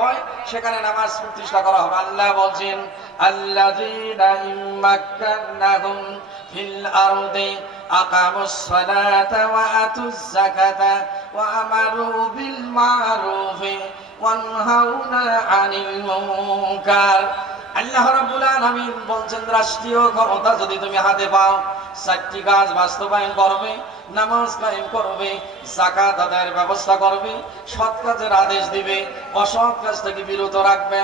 হয় সেখানে নামাজ প্রতিষ্ঠা করা হবে। আল্লাহ বলছেন আল্লাযীনা ইম্মাক্কানাহুম ফিল আরদি আকামুস সালাতা ওয়া আতুজ যাকাতা ওয়া আমারু বিল মারুফি ওয়া নাহাউনা আনিল মুনকার। আল্লাহ রাব্বুল আলামিন বলছেন রাষ্ট্রীয় ক্ষমতা যদি তুমি হাতে পাও, চারটি কাজ বাস্তবায়ন করবে, নামাজ কায়েম করবে, যাকাত আদায়ের ব্যবস্থা করবে, সৎ কাজের আদেশ দিবে, অসৎ কাজ থেকে বিরত রাখবে।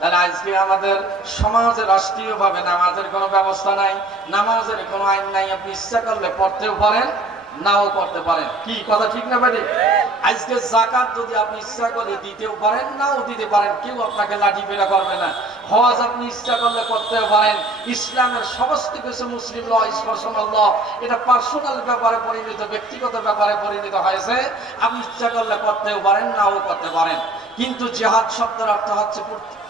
তাহলে আজকে আমাদের সমাজে রাষ্ট্রীয়ভাবে নামাজের কোনো ব্যবস্থা নাই, নামাজের কোনো আইন নাই। আপনি ইচ্ছা করলে পড়তেও পারেন, নাও করতে পারেন। কি কথা ঠিক না ভাই? আজকে যাকাত যদি আপনি ইচ্ছা করে দিতেও পারেন, নাও দিতে পারেন, কেউ আপনাকে লাঠি পেটা করবে না। হজ আপনি ইচ্ছা করলে করতেও পারেন। ইসলামের সমস্ত কিছু মুসলিম ল, পার্সোনাল ল, এটা পার্সোনাল ব্যাপারে পরিণত, ব্যক্তিগত ব্যাপারে পরিণত হয়েছে। আপনি ইচ্ছা করলে করতেও পারেন, নাও করতে পারেন। কিন্তু জিহাদ শব্দের অর্থ হচ্ছে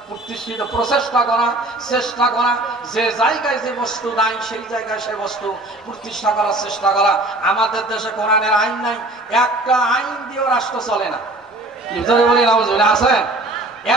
প্রতিষ্ঠিত, প্রচেষ্টা করা, চেষ্টা করা। যে জায়গায় যে বস্তু নাই সেই জায়গায় সে বস্তু প্রতিষ্ঠা করার চেষ্টা করা। আমাদের দেশে কোরআনের আইন নাই, একটা আইন দিয়েও রাষ্ট্র চলে না। আছে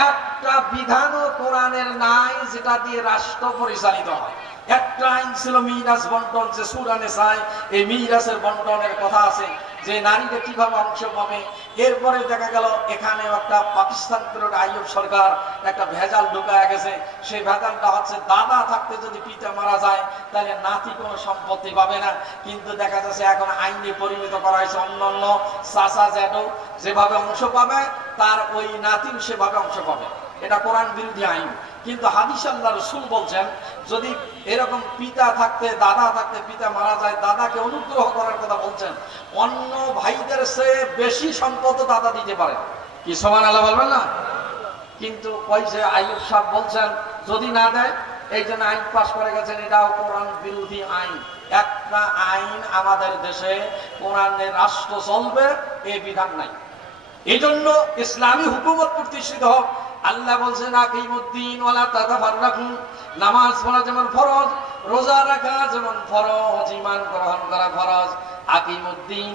একটা বিধানও কোরআনের নাই যেটা দিয়ে রাষ্ট্র পরিচালিত হয়। একটা আইন ছিল মিরাজ বন্টন, যে সূরা নিসায় এই মিরাজের বন্টনের কথা আছে, যে নারীরা কিভাবে অংশ পাবে। এরপরে দেখা গেল এখানে একটা পাকিস্তান আইয়ুব সরকার একটা ভেজাল ঢুকায় গেছে। সেই ভেজালটা হচ্ছে দাদা থাকতে যদি পিতা মারা যায় তাহলে নাতি কোনো সম্পত্তি পাবে না। কিন্তু দেখা যাচ্ছে এখন আইনে পরিণত করা হয়েছে অন্যান্য চাচা জ্যাঠো যেভাবে অংশ পাবে তার ওই নাতিও সেভাবে অংশ পাবে। এটা কোরআন বিরোধী আইন। কিন্তু হাদিস আল্লাহ রাসূল বলছেন যদি এরকম পিতা থাকতে দাদা থাকতে পিতা মারা যায়, দাদাকে অনুগ্রহ করার কথা বলছেন। অন্য ভাইদের চেয়ে বেশি সম্পদ দাদা দিতে পারে। কি সুবহানাল্লাহ বলবেন না? কিন্তু ওই যে আইয়ুব সাহেব বলছেন যদি না দেয়, এই জন্য আইন পাশ করে গেছেন, এটাও কোরআন বিরোধী আইন। একটা আইন আমাদের দেশে কোরআনের রাষ্ট্র চলবে এই বিধান নাই। এই জন্য ইসলামী হুকুমত প্রতিষ্ঠিত হোক। আল্লাহ বলছেন আকিমুদ্দিন ওয়ালা তাতাফাররাকু, নামাজ পড়া যেমন ফরজ, রোজা রাখা যেমন ফরজ, ঈমান গ্রহণ করা ফরজ। আকিমুদ্দিন,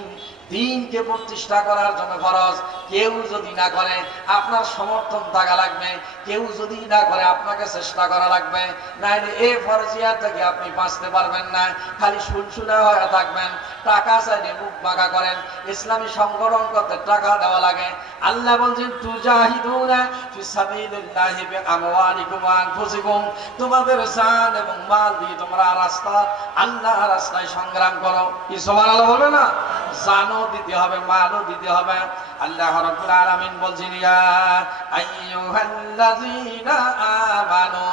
দ্বীনকে প্রতিষ্ঠা করার জন্য ফরজ। কেউ যদি না করে আপনার সমর্থন থাকা লাগবে, কেউ যদি না করে আপনাকে চেষ্টা করা লাগবে, নাইলে এই ফরজিয়া থেকে আপনি বাঁচতে পারবেন না। খালি শুনশুনা হয়ে থাকবেন, টাকা চাইলে মুখ বাঁকা করেন। ইসলামী সংগঠন করতে টাকা দেওয়া লাগে। আল্লাহ বলছেন তুজাহিদুনা ফি সাবিলিল্লাহি বিআমওয়ালিকুম ওয়া আনফুসিকুম, তোমাদের জান এবং মাল দিয়ে তোমরা আল্লাহর রাস্তায় সংগ্রাম করো। কি সুবহানাল্লাহ বলবে না? জানও দিতে হবে, মালও দিতে হবে। আল্লাহ রাব্বুল আলামিন বলছেন ইয়া আইয়ুহাল্লাযীনা আমানু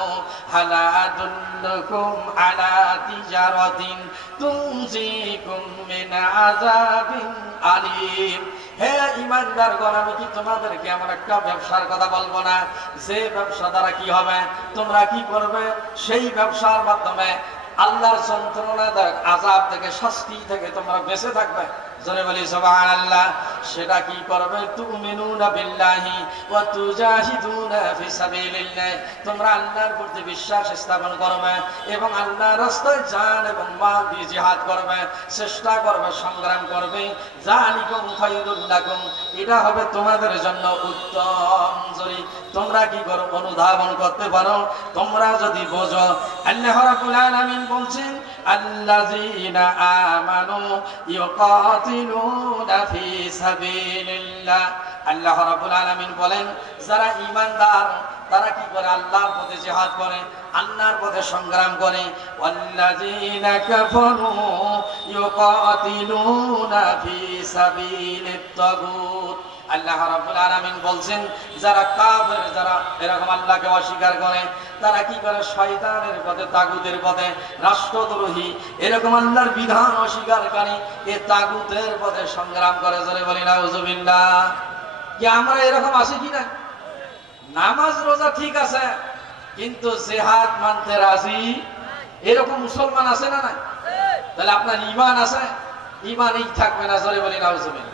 হাল আদুল্লুকুম আলা তিজারাতিন তুনজিকুম মিন আযাবিন আলীম। হে ঈমানদারগণ, আমি কি তোমাদেরকে এমন একটা ব্যবসার কথা বলবো না যে ব্যবসা দ্বারা কি হবে, তোমরা কি করবে, সেই ব্যবসার মাধ্যমে আল্লাহর যন্ত্রণাদায়ক আযাব থেকে, শাস্তি থেকে তোমরা বেঁচে থাকবে। জোরে বলি সুবহানাল্লাহ। সেটা কি করবে? তুমিনুনা বিল্লাহি ওয়া তুজাহিদুনা ফি সাবিলিল্লাহ, তোমরা আল্লাহর প্রতি বিশ্বাস স্থাপন করবে এবং আল্লাহর রাস্তায় জান এবং মাল দিয়ে জিহাদ করবে, চেষ্টা করবে, সংগ্রাম করবে। যালিকুম খায়রুল লাকুম, এটা হবে তোমাদের জন্য উত্তম। যদি তোমরা কি করো অনুধাবন করতে পারো, তোমরা যদি বোঝো। আল্লাহ রাব্বুল আলামিন বলছেন আল্লাযীনা আমানু ইউকাতিলুনা ফি সাবিলিল্লাহ। আল্লাহ রাব্বুল আলামিন বলেন যারা ঈমানদার তারা কি করে? আল্লাহর পথে জিহাদ করে, আল্লাহর পথে সংগ্রাম করে। ওয়াল্লাযীনা কাফারু ইউকাতিলুনা ফি সাবিলিত তাগুত। আল্লাহ রাব্বুল আলামিন বলছেন যারা কাফের, যারা এরকম আল্লাহকে অস্বীকার করে, তারা কি করে? শয়তানের পথে, তাগুতের পথে, রাষ্ট্রদ্রোহী, এরকম আল্লাহর বিধান অস্বীকারকারী এই তাগুতের পথে সংগ্রাম করে। জোরে বলি নাউযুবিল্লাহ। কি আমরা এরকম আছি কিনা? নামাজ রোজা ঠিক আছে, কিন্তু জিহাদ মানতে রাজি এরকম মুসলমান আছে না? না। তাহলে আপনার ঈমান আছে? ঈমানই থাকবে না। জোরে বলি নাউযুবিল্লাহ।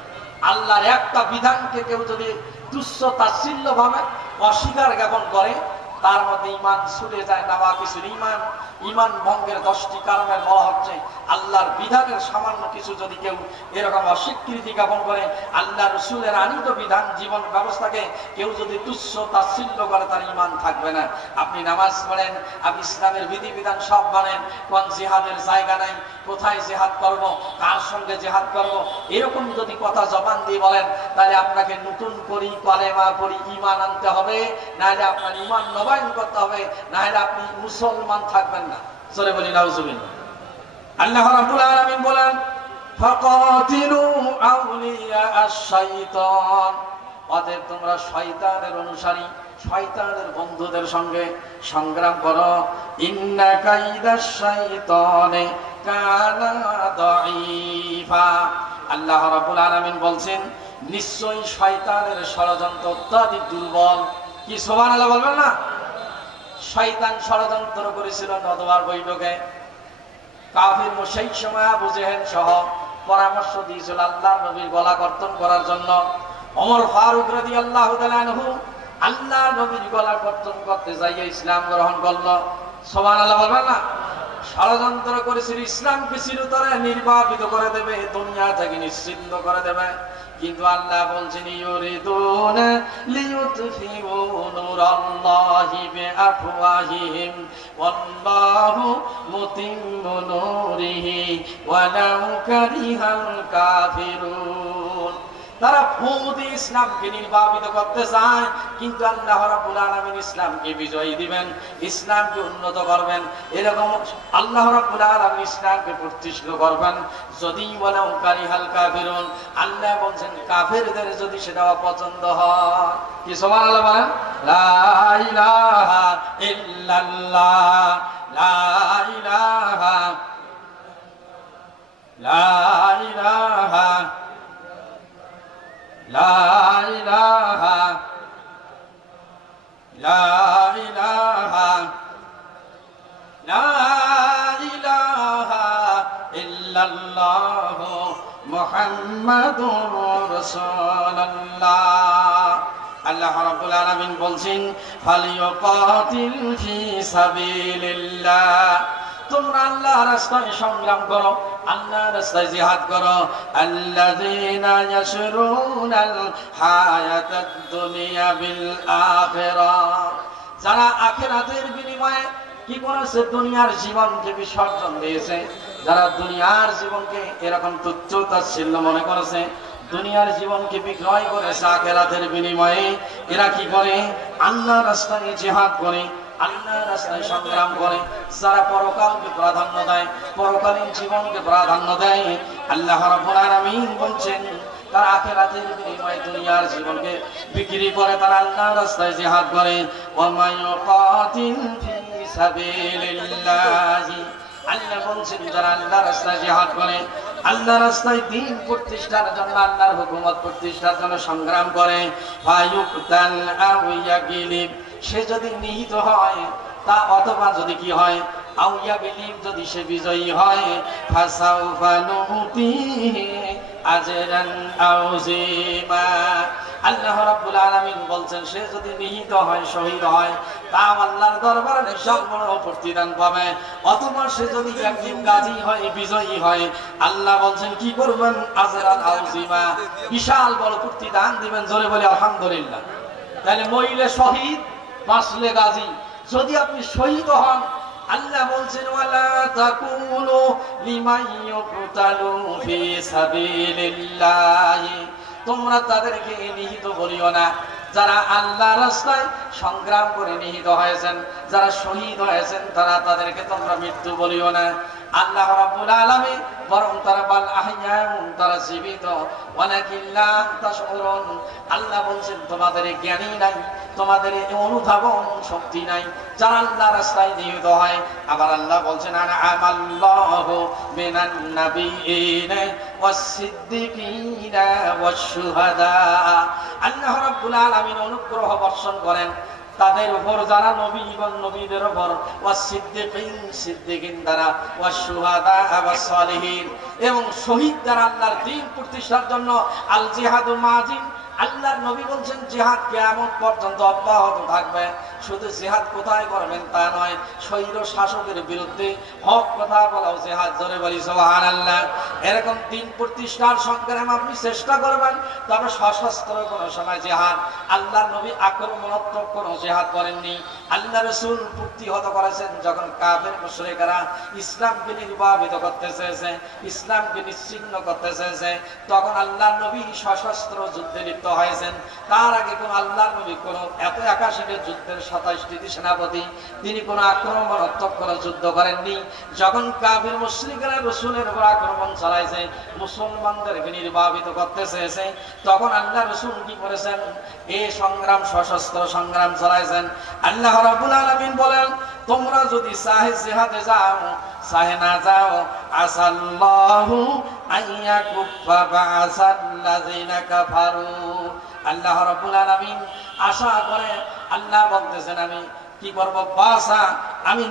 আল্লাহর একটা বিধানকে কেউ যদি তুচ্ছ তাচ্ছিল্য ভাবে অস্বীকার জ্ঞাপন করে, তার মধ্যে ঈমান ছুটে যায় নাওয়াকিসুল ঈমান, ঈমান ভঙ্গের 10টি কারণের বলা হচ্ছে আল্লাহর বিধানের সামান্য কিছু যদি কেউ এরকম অস্বীকৃতি জ্ঞাপন করে, আল্লাহ রাসূলের আনিত বিধান জীবন ব্যবস্থাকে কেউ যদি তুচ্ছ তাচ্ছিল্য করে, তার ঈমান থাকবে না। আপনি নামাজ পড়েন, আপনি ইসলামের বিধিবিধান সব মানেন, কোন জিহাদের জায়গা নাই, কোথায় জিহাদ করব, কার সঙ্গে জিহাদ করব, এরকম যদি কথা জবান দিয়ে বলেন, তাহলে আপনাকে নতুন করে কলেমা পড়ি ঈমান আনতে হবে, নাহলে আপনার ঈমান নবায়ন করতে হবে, নাহলে আপনি মুসলমান থাকবেন না। সরে বলি নাউজুবিল্লাহ। আল্লাহ রাব্বুল আলামিন বলেন, ফাকাতিলু আউলিয়া আশ-শাইতান, অতএব তোমরা শয়তানের অনুসারী, শয়তানের বন্ধুদের সঙ্গে সংগ্রাম করো। ইন্না কাইদাশ শাইতানে কানা দাঈফা। আল্লাহ রাব্বুল আলামিন বলছেন, নিশ্চয়ই শয়তানের ষড়যন্ত্র অত্যাধিক দুর্বল। কি সুবহানাল্লাহ বলবেন না? শয়তান ষড়যন্ত্র করেছিল নদওয়ার বৈঠকে, কাফির মুশরিক সময় আবু জেহেল সহ পরামর্শ দিয়েছিল আল্লাহর নবীর গলা কর্তন করার জন্য। ওমর ফারুক রাদিয়াল্লাহু তাআলা আনহু আল্লাহর নবীর গলা কর্তন করতে যাইয়ে ইসলাম গ্রহণ করলো। সুবহানাল্লাহ বলবেন না? ষড়যন্ত্র করেছিল ইসলামকে চিরতরে নির্বাপিত করে দেবে, দুনিয়া থেকে নিশ্চিহ্ন করে দেবে। কিন্তু আল্লাহ বলছেন, ইউরিদুনা লিইউতফিউ নূরাল্লাহি বিআফওয়াহিহিম ওয়াল্লাহু মুতিম্মু নূরিহি ওয়ালাউ কারিহাল কাফিরুন। তারা ফুদি ইসলামকে নির্বাপিত করতে চায়, কিন্তু আল্লাহ রাব্বুল আলামিন ইসলামকে বিজয়ী দিবেন, ইসলামকে উন্নত করবেন। এরকম আল্লাহ রাব্বুল আলামিন ইসলামকে প্রতিষ্ঠিত করবেন যদি ওয়ালাউ কারিহাল কাফিরুন। আল্লাহ বলেন, কাফেরদের যদি সেটা অপছন্দ হয়। কি সুবহানাল্লাহ বলেন? লা ইলাহা ইল্লাল্লাহ, লা ইলাহা, লা ইলাহা, লা ইলাহা, লা ইলাহা, লা ইলাহা ইল্লাল্লাহ মুহাম্মাদুর রাসূলুল্লাহ। আল্লাহ রাব্বুল আলামিন বলছেন, ফালিয়াকাতিল ফি সাবিলিল্লাহ, তোমরা আল্লাহর রাস্তায় সংগ্রাম করো, আল্লাহর রাস্তায় জিহাদ করো। আল্লাযীনা ইয়াশরুনাল হায়াতাদ দুনিয়া বিল আখিরাহ, যারা আখিরাতের বিনিময়ে কি করেছে? দুনিয়ার জীবনকে বিসর্জন দিয়েছে। যারা দুনিয়ার জীবনকে এরকম তুচ্ছ তাচ্ছিল্য মনে করেছে, দুনিয়ার জীবনকে বিক্রয় করেছে আখিরাতের বিনিময়ে, এরা কি করে? আল্লাহর রাস্তায় জিহাদ করে, আল্লাহর রাস্তায় সংগ্রাম করে। যারা পরকালকে প্রাধান্য দেয়, পরকালীন জীবনকে প্রাধান্য দেয়, আল্লাহ রাব্বুল আলামিন বলছেন, তারা আখিরাতের বিনিময়ে দুনিয়ার জীবনকে বিক্রি করে, তারা আল্লাহর রাস্তায় জিহাদ করে। ওয়া মাইয়ুকাতিল ফি সাবিলিল্লাহি, আল্লাহ বলছেন, যারা আল্লাহর রাস্তায় জিহাদ করে, আল্লাহর রাস্তায় দ্বীন প্রতিষ্ঠার জন্য, আল্লাহর হুকুমত প্রতিষ্ঠার জন্য সংগ্রাম করে, ফায়ুকতাল আও ইয়াগলিব, সে যদি নিহিত হয়, তা অথবা যদি কি হয়, আও ইয়াগলিব, যদি সে বিজয়ী হয়, ফাসাউফা নুতিহি আজরান আযীমা। আল্লাহ রাব্বুল আলামিন বলছেন, সে যদি নিহিত হয়, শহীদ হয়, তা আল্লাহর দরবারে বিশাল বড় প্রতিদান পাবে। অথবা সে যদি একদিন গাজী হয়, বিজয়ী হয়, আল্লাহ বলছেন কি করবেন? আজরান আযীমা, বিশাল বড় প্রতিদান দিবেন। জোরে বলি আলহামদুলিল্লাহ। তাহলে মইলে শহীদ, বাঁচলে গাজী। যদি আপনি শহীদ হন, আল্লাহ বলছেন, ওয়ালা তাকুলু লিমান ইউকতালু ফি সাবিলিল্লাহ, তোমরা তাদেরকে নিহিত বলিও না যারা আল্লাহর রাস্তায় সংগ্রাম করে নিহিত হয়েছেন, যারা শহীদ হয়েছেন, তাদেরকে তোমরা মৃত্যু বলিও না। আল্লাহ রাব্বুল আলামিন বরং তারা বাল আহইয়াউন, তারা জীবিত, ওয়ালাকিন লা তাশউরুন, আল্লাহ বলছেন তোমাদের জ্ঞানই নাই, তোমাদের অনুধাবন শক্তি নাই যারা আল্লাহর রাস্তায় নিহিত হয়। আবার আল্লাহ বলছেন, আনা'আমাল্লাহু মিনান নাবিয়্যিনা ওয়াস-সিদ্দিকিনা ওয়াশ-শুহাদা, আল্লাহ রাব্বুল আলামিন অনুগ্রহ বর্ষণ করেন তাদের উপর যারা নবী এবং নবীদের উপর, ওয়াস-সিদ্দিকিন, সিদ্দিকিন দ্বারা, ওয়াশ-শুহাদা ওয়াস-সালিহিন, এবং শহীদ দ্বারা আল্লাহর দ্বীন প্রতিষ্ঠার জন্য। আল জিহাদু মাজিন আল্লাহর নবী বলছেন জিহাদ কিয়ামত পর্যন্ত অব্যাহত থাকবে। শুধু জিহাদ কোথায় করবেন তা নয়, স্বৈর শাসকের বিরুদ্ধে হক কথা বলাও জিহাদ। জোরে বলি সুবহানাল্লাহ। এরকম দিন প্রতিষ্ঠার সংগ্রাম আপনি চেষ্টা করবেন, তবে সশস্ত্র কোন সময় জিহাদ। আল্লাহর নবী আক্রমণাত্মক কোন জিহাদ করেননি। আল্লাহ রাসূল প্রতিহত করেছেন যখন কাফের মুশরিকরা ইসলামকে নির্বাপিত করতে চেয়েছে, ইসলামকে নিশ্চিহ্ন করতে চেয়েছে, তখন আল্লাহর নবী সশস্ত্র যুদ্ধে লিপ্ত হয়েছেন। তার আগে কোন আল্লাহর নবী কোন এত 81টি যুদ্ধের 27টি সেনাপতি, তিনি কোন আক্রমণাত্মক কোন যুদ্ধ করেননি। যখন কাফির মুশরিকরা রাসূলের উপর আক্রমণ চালাইছে, মুসলমানদেরকে নির্বাপিত করতে চেয়েছে, তখন আল্লাহ রাসূল কি করেছেন? এই সংগ্রাম, সশস্ত্র সংগ্রাম চালাইছেন। আল্লাহ রাব্বুল আলামিন বলেন, তোমরা যদি চাহে জিহাদে যাও, চাহে না যাও, আসাল্লাহু আইয়াকুফা বাসাল্লাযিনা কাফারু। আল্লাহ রাব্বুল আলামিন আশা করে, আল্লাহ বলতেছেন আমি কি করব? বাসা, আমি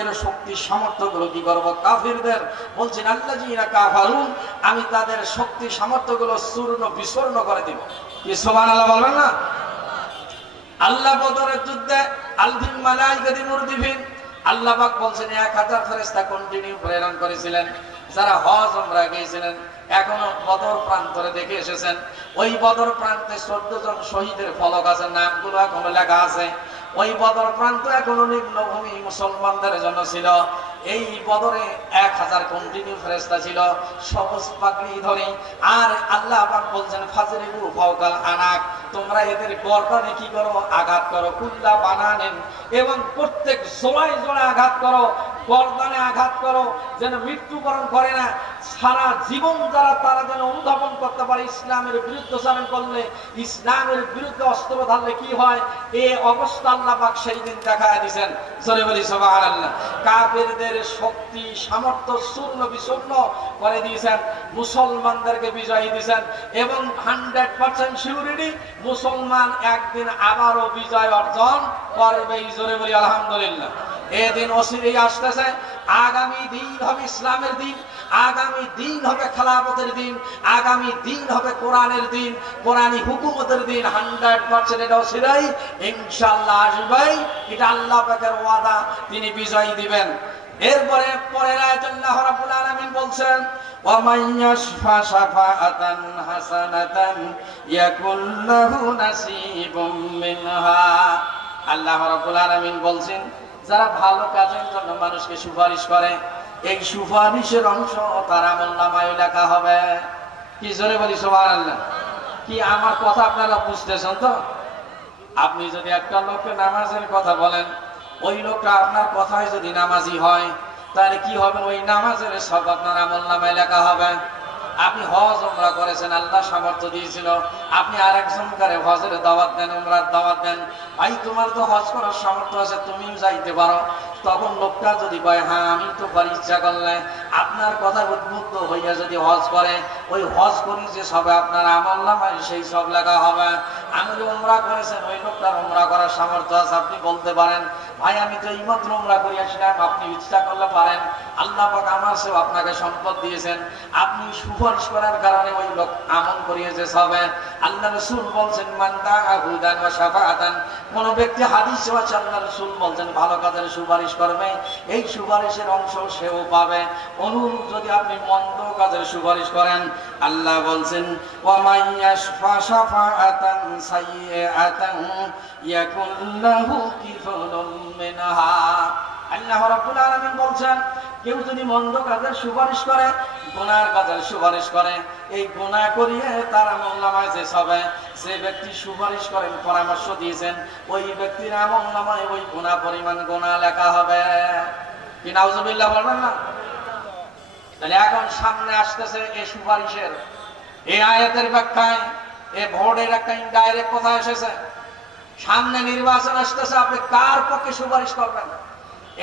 এর শক্তি সামর্থ্য গুলো কি করব? কাফিরদের বলছেন আল্লাযিনা কাফারু, আমি তাদের শক্তি সামর্থ্য গুলো চূর্ণ বিচূর্ণ করে দিব। কি সুবহানাল্লাহ বলবেন না? আল্লাহ বদরের যুদ্ধে আলফিল মালাইকাতি মুরদিফিন, আল্লাহ পাক বলছেন 1000 ফেরেশতা কন্টিনিউ প্রেরণ করেছিলেন, যারা হজ উমরা গিয়েছিলেন, এখনো বদর প্রান্তরে দেখে এসেছেন। ওই বদর প্রান্তে 14 জন শহীদের ফলক আছে, নামগুলো এখনো লেখা আছে। ওই বদর প্রান্ত এখনো নিম্নভূমি মুসলমানদের জন্য ছিল। এই বদরে 1000 কন্টিনিউ ফেরেশতা ছিল, সবুজ পাগড়ি ধরে। আর আল্লাহ পাক বলছেন ফাজরিবু ফাওকাল আনাক, তোমরা এদের গর্দানে কি করো? আঘাত করো। কুল্লা বানানেন, এবং প্রত্যেক জোড়ায় জোড়ায় আঘাত করো, গর্দানে আঘাত করো, যেন মৃত্যুবরণ করে না। সারা জীবন যারা তারা যেন অনুধাবন করতে পারে ইসলামের বিরুদ্ধাচরণ করলে, ইসলামের বিরুদ্ধে অস্ত্র ধারলে কি হয়, এই অবস্থা আল্লাহ পাক সেই দিন দেখায় দিয়েছেন। জোরে বলি সুবহানাল্লাহ। কাফেরদের শক্তি সামর্থ্য চূর্ণ বিচূর্ণ করে দিয়েছেন, মুসলমানদেরকে বিজয়ী দিয়েছেন, এবং 100% সিউরিটি মুসলমান একদিন আবারও বিজয় অর্জন করবে। জোরে বলি আলহামদুলিল্লাহ। এদিন অচিরেই আসতেছে। আগামী দিন হবে ইসলামের দিন, আগামী দিন হবে খেলাফতের দিন, আগামী দিন হবে কোরআনের দিন, কোরআনী হুকুমতের দিন। 100% এটা অচিরেই ইনশাআল্লাহ আসবে। এটা আল্লাহ পাকের ওয়াদা, তিনি বিজয় দিবেন। এরপরে পরের আয়াতে আল্লাহ রাব্বুল আলামিন বলছেন, ওয়া মান ইয়াশফা শাফাআতান হাসানাতান ইয়াকুল লাহু নাসিবুম মিনহা। আল্লাহ রাব্বুল আলামিন বলছেন, যারা ভালো কাজের জন্য মানুষকে সুপারিশ করে, এই সুপারিশের অংশ তার আমলনামায় লেখা হবে। কি জোরে বলি সুবহানাল্লাহ। কি আমার কথা আপনারা বুঝতেছেন তো? আপনি যদি একটা লোককে নামাজের কথা বলেন, ওই লোকটা আপনার কথায় যদি নামাজি হয়, তাহলে কি হবে? ওই নামাজের সব আপনার আমলনামায় লেখা হবে। আপনি হজ উমরা করেছেন, আল্লাহ সামর্থ্য দিয়েছিল, আপনি আরেকজনকে হজের দাওয়াত দেন, উমরার দাওয়াত দেন, ভাই তোমার তো হজ করার সামর্থ্য আছে, তুমিও যাইতে পারো। তখন লোকটা যদি কয় হ্যাঁ আমি তো পারি, ইচ্ছা করলে আপনার কথা উদ্বুদ্ধ হইয়া যদি হজ করে, ওই হজ করি যে সবে আপনার আমলনামায় সেই সব লেখা হবে। আমি যে উমরা করেছেন, ওই লোকটার উমরা করার সামর্থ্য আছে, আপনি বলতে পারেন ভাই আমি তো এইমাত্র উমরা করে আসলাম, আপনি ইচ্ছা করলে পারেন। আল্লাহ পাক আমার চেয়েও আপনাকে সম্পদ দিয়েছেন, আপনি সুপারিশ করার কারণে ওই লোক আমল করিয়েছে সবে। আল্লাহ রাসূল বলছেন মান দাআ হুদান ওয়া শাফাআতান, কোন ব্যক্তি হাদিসে আছে আল্লাহ রাসূল বলছেন ভালো কাজের সুপারিশ করবে, এই সুপারিশের অংশ সেও পাবে। অনুরূপ যদি আপনি মন্দ কাজের সুপারিশ করেন, আল্লাহ বলছেন ওয়া মান ইয়াশফা শাফাআতান সাইয়্যাতান ইয়াকুল লাহু কিফলুম মিনহা। আল্লাহ রাব্বুল আলামিন বলছেন, কেউ যদি মন্দ কাজের সুপারিশ করে, গুনার কাজের সুপারিশ করে, এই গুনাহ করিয়ে তার আমলনামায় যে সবে, যে ব্যক্তি সুপারিশ করেন, পরামর্শ দিয়েছেন, ওই ব্যক্তির আমলনামায় ওই গুনাহ পরিমাণ গুনাহ লেখা হবে। কি নাউজুবিল্লাহ বলবেন না? তাহলে এখন সামনে আসতেছে এই সুপারিশের, এই আয়াতের ব্যাখ্যায় এই ভোটের একটা ইনডাইরেক্ট কথা এসেছে। সামনে নির্বাচন আসতেছে, আপনি কার পক্ষে সুপারিশ করবেন?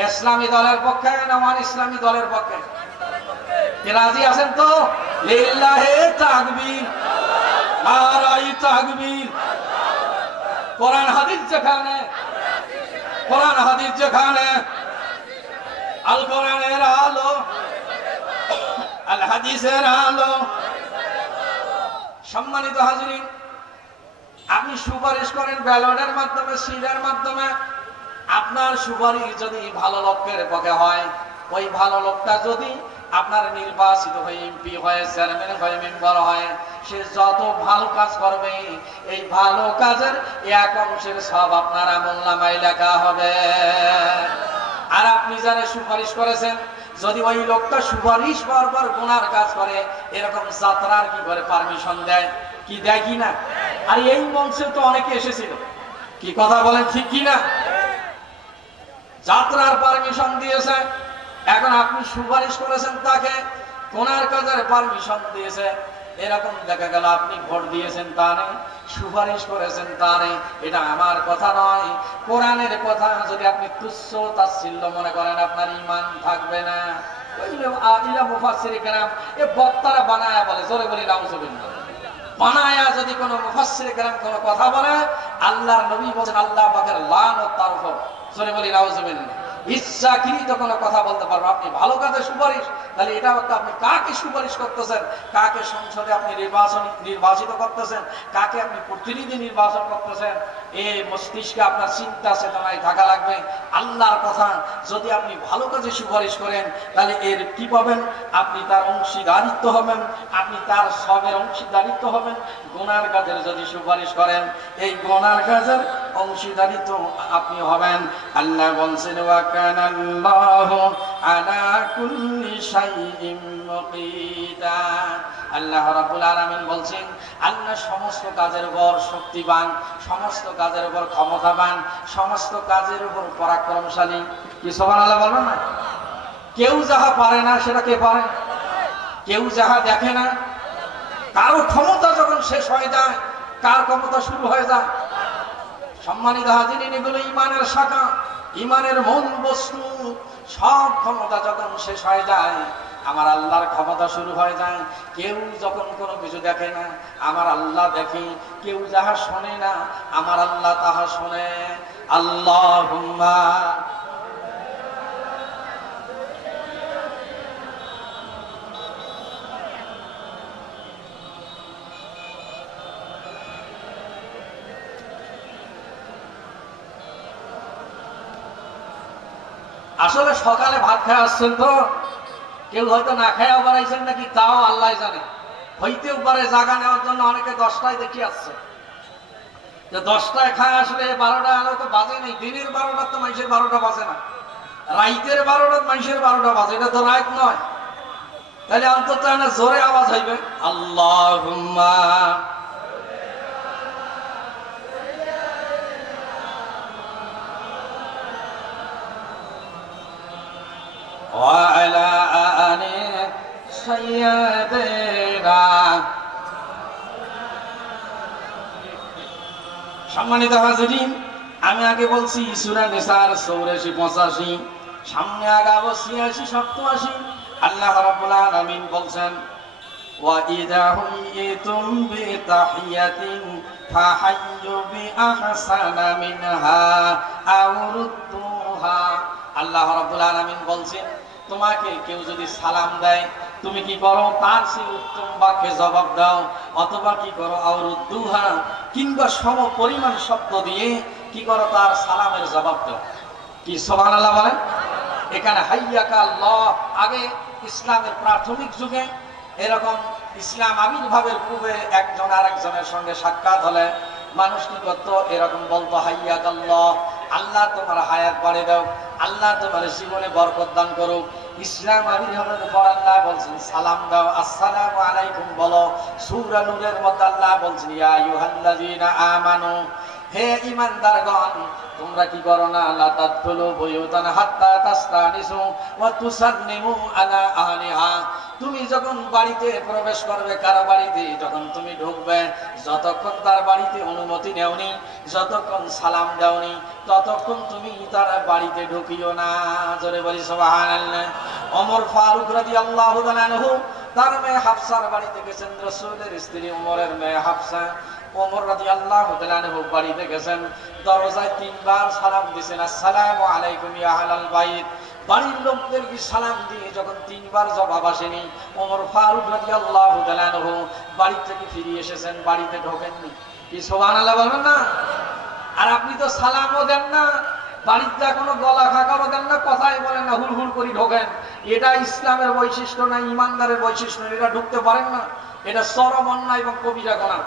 ইসলামী দলের পক্ষে না ওয়ান ইসলামী দলের পক্ষে? রাজি আছেন তো? লিল্লাহে তাকবীর, নারায়ে তাকবীর। কোরআন হাদিস যেখানে, কোরআন হাদিস যেখানে, আল কোরআনের আলো, আল হাদিসের আলো। সম্মানিত হাজরিন, আপনি সুপারিশ করেন ব্যালটের মাধ্যমে, সিলের মাধ্যমে। আপনার সুপারিশ যদি ভালো লোকের পক্ষে হয়, ওই ভালো লোকটা যদি আপনার নির্বাচিত হয়ে এমপি হয়, চেয়ারম্যান হয়, মেম্বার হয়, সে যত ভালো কাজ করবে এই ভালো কাজের এক অংশের সব আপনার আমলনামায় লেখা হবে। আর আপনি যারা সুপারিশ করেছেন, যদি ওই লোকটা সুপারিশ পাওয়ার পর গুনার কাজ করে, এরকম যাত্রার কি করে পারমিশন দেয়? কি দেয় কি না? আর এই মঞ্চে তো অনেকে এসেছিল, কি কথা বলেন ঠিক কি না? যাত্রার পারমিশন দিয়েছে। এখন আপনি সুপারিশ করেছেন তাকে, কোনার কাজের পারমিশন দিয়েছে। এরকম দেখা গেল আপনি ভোট দিয়েছেন তা নেই, সুপারিশ করেছেন তা নেই। এটা আমার কথা নয়, কোরআনের কথা। যদি আপনি তুচ্ছ তাচ্ছিল্য মনে করেন, আপনার ঈমান থাকবে না। মুফাসসির কেরাম এ বক্তারা বানায়া বলে, জোরে বলি নাউজুবিল্লাহ। বানায়া যদি কোনো মুফাসসির কেরাম কোনো কথা বলে, আল্লাহর নবী বলেন আল্লাহ পাকের লানত তার উপর। জোরে বলি নাউজুবিল্লাহ। ইচ্ছাকৃত কোনো কথা বলতে পারবো। আপনি ভালো কাজে সুপারিশ, তাহলে এটা আপনি কাকে সুপারিশ করতেছেন? কাকে সংসদে আপনি নির্বাচিত করতেছেন? কাকে আপনি প্রতিনিধি নির্বাচন করতেছেন? এই মস্তিষ্কে আপনার চিন্তা চেতনায় থাকা লাগবে আল্লাহর কথা। যদি আপনি ভালো কাজে সুপারিশ করেন, তাহলে এর কি পাবেন? আপনি তার অংশীদারিত্ব হবেন, আপনি তার সবের অংশীদারিত্ব হবেন। গুনার কাজের যদি সুপারিশ করেন, এই গুনার কাজের অংশীদারিত্ব আপনি হবেন। আল্লাহ বলছেন ওয়া কানা আল্লাহু আলা কুল্লি শাইইন মুকিতা। আল্লাহ রাব্বুল আলামিন বলছেন, আল্লাহ সমস্ত কাজের উপর শক্তিবান, সমস্ত কাজের উপর ক্ষমতাবান, সমস্ত কাজের উপর পরাক্রমশালী। কি সুবহানাল্লাহ বলবেন না? কেউ যাহা পারে না সেটা কে পারে? কেউ যাহা দেখে না। কারো ক্ষমতা যখন শেষ হয়ে যায়, কার ক্ষমতা শুরু হয়ে যায়? সম্মানিত হাজিরিন, এগুলো ঈমানের শাখা, ঈমানের মূল বস্তু। সব ক্ষমতা যখন শেষ হয়ে যায়, আমার আল্লাহর ক্ষমতা শুরু হয়ে যায়। কেউ যখন কোনো কিছু দেখে না, আমার আল্লাহ দেখে। কেউ যাহা শোনে না, আমার আল্লাহ তাহা শোনে। আল্লাহুম্মা আসলে সকালে ভাত খেয়ে আসছেন তো, কেউ হয়তো না খেয়ে বাড়াইছেন নাকি তাও আল্লাহ জানে। হইতেও পারে জাগা নেওয়ার জন্য অনেকে 10টায় দেখি আসছে। 10টায় খায় আসলে 12টা আলো তো বাজে নেই। দিনের 12টা তো মানুষের 12টা বাজে না, রাইতের 12টা মানুষের 12টা বাজে। এটা তো রাত নয়। তাহলে অন্তত জোরে আওয়াজ হইবে আল্লাহুম্মা। وعلى آل سيدنا। সম্মানিত হাজিরিন, আমি আগে বলছি সূরা নিসার 84-85, সামনে আগাবো 86, 87। আল্লাহ রাব্বুল আলামিন বলছেন, ওয়া ইযা হুইতুম বিতাহিয়াতিন ফাহাইয়ু বিআহসানা মিনহা আও রুদ্দুহা। আল্লাহ রাব্বুল আলামিন বলছেন, তোমাকে কেউ যদি সালাম দেয়, তুমি কি করো? তার সেই উত্তম বাক্যে জবাব দাও। অথবা কি করো? আওরুদ্দুহা, কিংবা সম পরিমাণ শব্দ দিয়ে কি করো? তার সালামের জবাব দাও। কি সুবহানাল্লাহ বলেন? এখানে হাইয়াকা আল্লাহ। আগে ইসলামের প্রাথমিক যুগে এরকম ইসলাম আবির্ভাবের পূর্বে একজন আরেকজনের সঙ্গে সাক্ষাৎ হলে মানুষ কি করতো? এরকম বলতো হাইয়াকা আল্লাহ, আল্লাহ তোমার হায়াত বাড়িয়ে দাও, আল্লাহ তোমার জীবনে বরকত দান করুক। ইসলাম আবির্ভাবের পর আল্লাহ বলছেন সালাম দাও, আসসালামু আলাইকুম বলো। সূরা নূরের মধ্যে আল্লাহ বলছেন, ইয়া আইয়ুহাল্লাযীনা আমানু, হে ঈমানদারগণ, তোমরা কি করো না? লা তাদখুলু বুয়ুতান হাত্তা তাস্তানিসু ওয়া তুসাল্লিমু আলা আহলিহা। তুমি যখন বাড়িতে প্রবেশ করবে, কারো বাড়িতে যখন তুমি ঢুকবে, যতক্ষণ তার বাড়িতে অনুমতি নেওনি, যতক্ষণ সালাম দাওনি, ততক্ষণ তুমি তার বাড়িতে ঢুকিও না। জোরে বলি সুবহানাল্লাহ। ওমর ফারুক রাদিয়াল্লাহু তাআলা আনহু তার মেয়ে হাফসার বাড়িতে গেছেন। রাসূলের স্ত্রী ওমরের মেয়ে হাফসা, ওমর রাদিয়াল্লাহু তাআলা আনহু বাড়িতে গেছেন। দরজায় 3 বার সালাম দিয়েছেন, আসসালামু আলাইকুম ইয়া আহলাল বাইত। বাড়ির লোকদেরকে সালাম দিয়ে যখন 3 বার জবাব আসেনি, ওমর ফারুক রাদিয়াল্লাহু তাআলা আনহু বাড়ি থেকে ফিরে এসেছেন, বাড়িতে ঢোকেননি। কি সুবহানাল্লাহ বলবেন না? আর আপনি তো সালামও দেন না, বাড়িতে কোনো গলা খাকারও দেন না, কথাই বলেন না, হুড় হুড় করে ঢোকেন। এটা ইসলামের বৈশিষ্ট্য না, ইমানদারের বৈশিষ্ট্য। এটা ঢুকতে পারেন না, এটা চরম অন্যায় এবং কবিরা গুনাহ।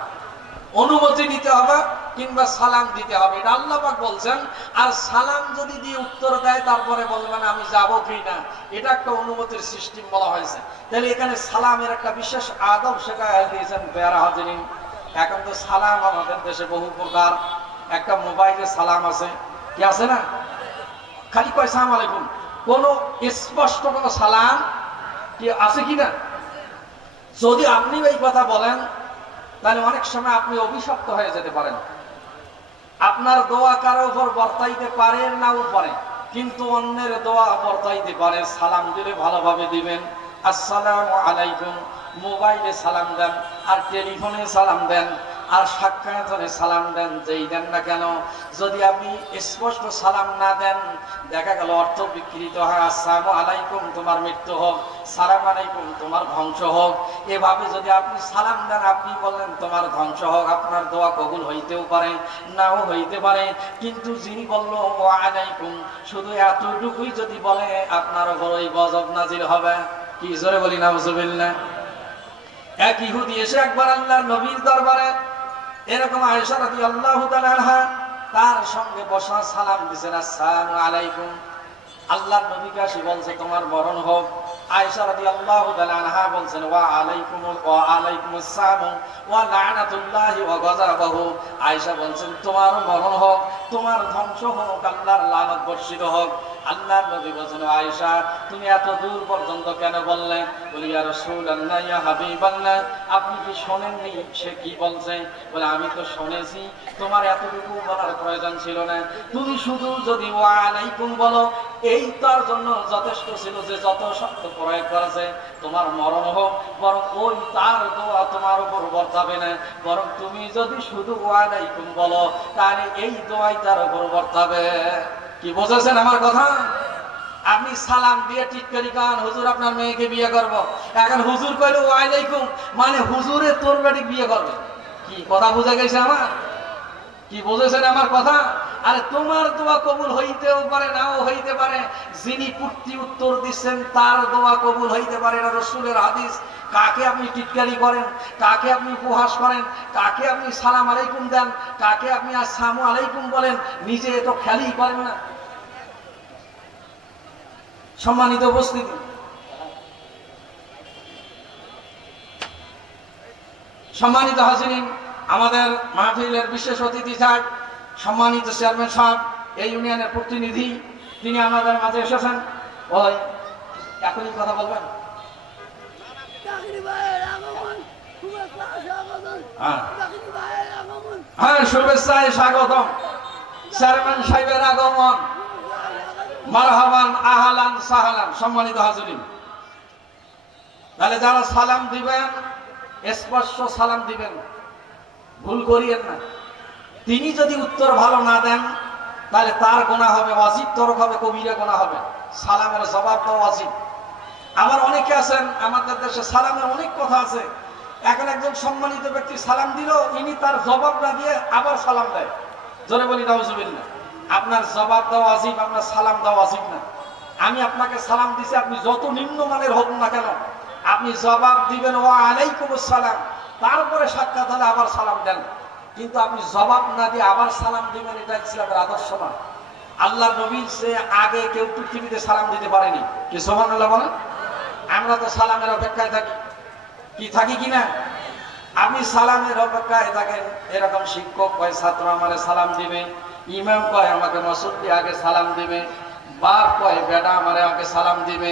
অনুমতি দিতে হবে কিংবা সালাম দিতে হবে, এটা আল্লাহ পাক বলছেন। আর সালাম যদি দিয়ে উত্তর দেয় তারপরে বলবেন আমি যাব কি না, এটা একটা অনুমতির সিস্টেম বলা হয়েছে। তাহলে এখানে সালামের একটা বিশেষ আদব শেখায় দিয়েছেন পেয়ারা হাজিরিন। এখন তো সালাম আমাদের দেশে বহু প্রকার। একটা মোবাইলে সালাম আছে, কি আছে না, খালি কয় সালাম আলাইকুম, কোনো স্পষ্ট কোনো সালাম কি আছে কি না? যদি আপনি এই কথা বলেন তাহলে অনেক সময় আপনি অভিশপ্ত হয়ে যেতে পারেন। আপনার দোয়া কারো উপর বর্তাইতে পারে নাও পারে, কিন্তু অন্যের দোয়া বর্তাইতে পারে। সালাম দিলে ভালোভাবে দিবেন, আসসালামু আলাইকুম। মোবাইলে সালাম দেন, আর টেলিফোনে সালাম দেন, আর সাক্ষাৎকারে সালাম দেন, যেই দেন না কেন, যদি আপনি স্পষ্ট সালাম না দেন, দেখা গেল অর্থ বিকৃত হয়। আসসালামু আলাইকুম তোমার মৃত্যু হোক, সালাম আলাইকুম তোমার ধ্বংস হোক। এভাবে যদি আপনি সালাম দেন, আপনি বললেন তোমার ধ্বংস হোক, আপনার দোয়া কবুল হইতেও পারে নাও হইতে পারে। কিন্তু যিনি বলল ওয়া আলাইকুম, শুধু এতটুকুই যদি বলে, আপনার উপর ওই গজব নাজিল হবে। কি জোরে বলি নাউজুবিল্লাহ। এক ইহুদি এসে একবার আল্লাহর নবীর দরবারে এরকম আয়েশা রাদিয়াল্লাহু তাআলা আনহা তার সঙ্গে বসা, সালাম দিছেন আসসালামু আলাইকুম। আল্লাহর নবী কাছে বলছে তোমার মরণ হোক। আয়েশা রাদিয়াল্লাহু তাআলা আনহা বলছেন ওয়া আলাইকুমুস সালাম ওয়া লানাতুল্লাহি ওয়া গাযাবাহু। আয়েশা বলছেন তোমার মরণ হোক, তোমার ধ্বংস হোক, আল্লাহর লানত বর্ষিত হোক। আল্লাহর নবী বলছেন আয়েশা তুমি এত দূর পর্যন্ত কেন বললে? বলি ইয়া রাসূলুল্লাহ ইয়া হাবিবাল্লাহ, আপনি কি শোনেননি সে কি বলছে? বলে আমি তো শুনেছি, তোমার এতটুকু বলার প্রয়োজন ছিল না। তুমি শুধু যদি ওয়া আলাইকুম বলো, এই তার জন্য যথেষ্ট ছিল যে যত শব্দ প্রয়োগ করেছে। তোমার মরণ হোক, বরং ওই তার দোয়া তোমার উপর বর্তাবে না, বরং তুমি যদি শুধু ওয়া আলাইকুম বলো, তাহলে এই দোয়াই তার উপর বর্তাবে। কি বুঝেছেন আমার কথা? আপনি সালাম দিয়ে ঠিক করি কান হুজুর আপনার মেয়েকে বিয়ে করব, এখন হুজুর কইলো ওয়া আলাইকুম, মানে হুজুরে তোর বেটি বিয়ে করবে। কি কথা বুঝে গেছে আমার? কি বুঝেছেন আমার কথা? আরে তোমার দোয়া কবুল হইতেও পারে নাও হইতে পারে, যিনি পূর্তি উত্তর দিচ্ছেন তার দোয়া কবুল হইতে পারে, এটা রাসূলের হাদিস। কাকে আপনি টিটকারি করেন, কাকে আপনি উপহাস করেন, কাকে আপনি সালাম আলাইকুম দেন, কাকে আপনি আসসালামু আলাইকুম বলেন, নিজে তো খেয়ালই করেন না। সম্মানিত উপস্থিতি, সম্মানিত হাজিরিন, আমাদের মাহফিলের বিশেষ অতিথি স্যার, সম্মানিত চেয়ারম্যান সাহেব, এই ইউনিয়নের প্রতিনিধি, তিনি আমাদের মাঝে এসেছেন। ওই এখনই কথা বলবেন। হ্যাঁ, শুভেচ্ছায় স্বাগতম, চেয়ারম্যান সাহেবের আগমন, মারহাবান, আহলান সাহলান। সম্মানিত হাজিরিন, তাহলে যারা সালাম দিবেন স্পষ্ট সালাম দিবেন, ভুল করিয়েন না। তিনি যদি উত্তর ভালো না দেন তাহলে তার গুনাহ হবে ওয়াজিব, তরক হবে কবিরা গুনাহ হবে। সালামের জবাব দেওয়া ওয়াজিব। আবার অনেকে আছেন আমাদের দেশে, সালামের অনেক কথা আছে। এখন একজন সম্মানিত ব্যক্তি সালাম দিল, ইনি তার জবাব না দিয়ে আবার সালাম দেয়। জোরে বলি নাউজুবিল্লাহ। আপনার জবাব দেওয়া ওয়াজিব, আপনার সালাম দেওয়া ওয়াজিব না। আমি আপনাকে সালাম দিছি, আপনি যত নিম্নমানের হোক না কেন, আপনি জবাব দিবেন ওয়া আলাইকুমুস সালাম, তারপরে সাক্ষাৎ হলে আবার সালাম দেন। কিন্তু আপনি জবাব না দিয়ে আবার সালাম দিবেন, এটা ইসলামের আদর্শ না। আল্লাহর নবীর সে আগে কেউ পৃথিবীতে সালাম দিতে পারেনি। কি সুবহানাল্লাহ বলেন? আমরা তো সালামের অপেক্ষায় থাকি, কি থাকি কিনা? আপনি সালামের অপেক্ষায় থাকেন। এরকম শিক্ষক কয় ছাত্র আমারে সালাম দিবে, ইমাম কয় আমাকে মুসল্লি আগে সালাম দিবে, বাপ কয় বেটা আমারে আগে সালাম দিবে,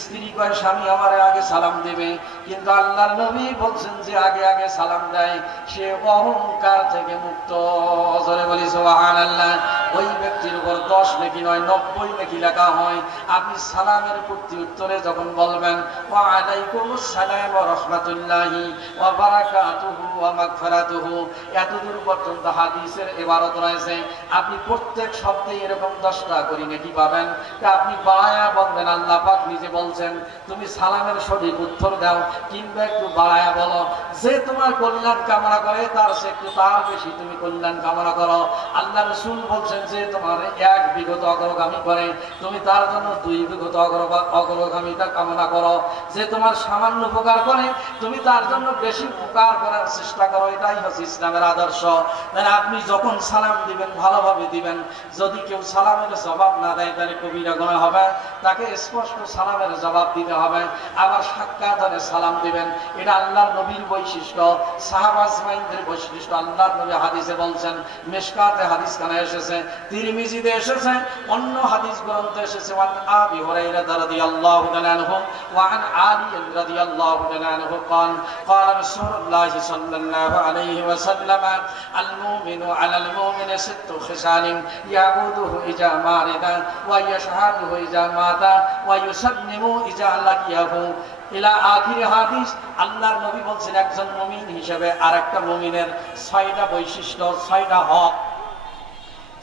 স্ত্রী কয় স্বামী আমারে আগে সালাম দিবে। কিন্তু আল্লাহর নবী বলছেন যে আগে আগে সালাম দেয় সে অহংকার থেকে মুক্ত। জোরে বলি সুবহানাল্লাহ। ওই ব্যক্তি ব্যক্তির উপর 10 নেকি নয় 90 নেকি লেখা হয়। আপনি সালামের প্রতি উত্তরে যখন বলবেন ওয়া আলাইকুমুস সালাম ওয়া রাহমাতুল্লাহি ওয়া বারাকাতুহু ওয়া মাগফিরাতুহু, এতদূর পর্যন্ত হাদিসের ইবারত রয়েছে। আপনি প্রত্যেক শব্দে এরকম 10টা করে নেকি পাবেন। তা আপনি বাড়ায়া বলবেন, আল্লাহ পাক নিজে বলছেন তুমি সালামের সঠিক উত্তর দাও, কিংবা একটু বাড়ায়া বলো। যে তোমার কল্যাণ কামনা করে তার সে একটু তার বেশি তুমি কল্যাণ কামনা করো। আল্লাহ রাসূল বলছেন যে তোমার 1 বিগত অগ্রগামী করে তুমি তার জন্য 2 বিগত অগ্রগামিতা কামনা করো। যে তোমার সামান্য উপকার করে তুমি তার জন্য বেশি উপকার করার চেষ্টা করো। এটাই হচ্ছে ইসলামের আদর্শ। তাহলে আপনি যখন সালাম দিবেন ভালোভাবে দিবেন। যদি কেউ সালামের জবাব না দেয় তাহলে কবিরা গুনাহ হবে। তাকে স্পষ্ট সালামের জবাব দিতে হবে। আবার সাক্ষাৎ হলে সালাম দিবেন। এটা আল্লাহর নবীর বৈশিষ্ট্য, সাহাবা আজমাইনদের বৈশিষ্ট্য। আল্লাহর নবী হাদিসে বলছেন, মিশকাতে হাদিস খানে এসেছে, তিরমিজিতে এসেছে, অন্য হাদিস গ্রন্থে এসেছে, ওয়ান আবি হুরায়রা রাদিয়াল্লাহু তাআলা আনহু ওয়া আন আলী রাদিয়াল্লাহু তাআলা আনহু قال قال رسول الله صلى الله عليه وسلم المؤمن على المؤمن ست خصال يعبده إذا مارد ويشهده إذا مات ويسلم إذا لقيه ইলা আখির হাদিস। আল্লাহর নবী বলছেন একজন মুমিন হিসেবে আরেকটা মুমিনের 6টা বৈশিষ্ট্য, 6টা হক।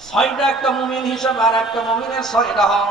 6টা একটা মুমিন হিসেবে আর একটা মুমিনের 6টা হক।